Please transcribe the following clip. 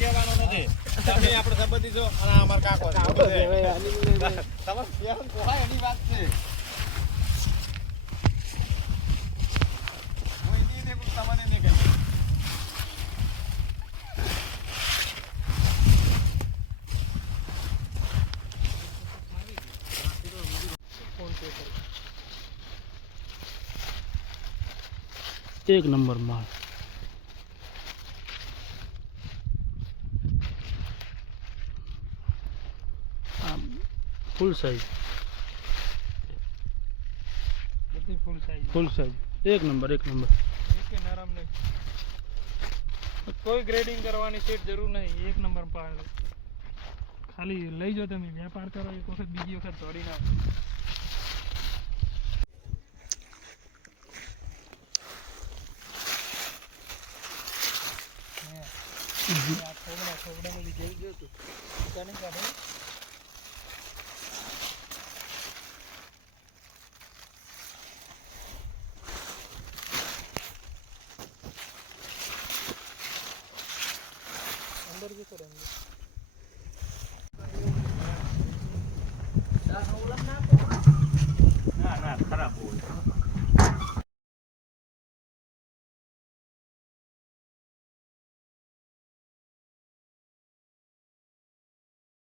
કહેવાનો નથી. તમે આપણે સંબંધી છો અને આ અમારા કાકો છે. તમારે પ્યાર કોહાય એની વાત છે. કોઈ નહીં દેખું તમને નહીં કહે. એક નંબર માલ. ફૂલ સાઈઝ, બધી ફૂલ સાઈઝ એક નંબર એક નરમ નહીં, કોઈ ગ્રેડિંગ કરવાની સીટ જરૂર નહીં. એક નંબર પાડ ખાલી લઈ જાઓ તમે વેપાર કરો એક વખત બીજી વખત દોડી નાખો. થોડા બધી જેવું જોયું હતું કાઢે. અંદર જતો રહે ના ખરાબ હોય.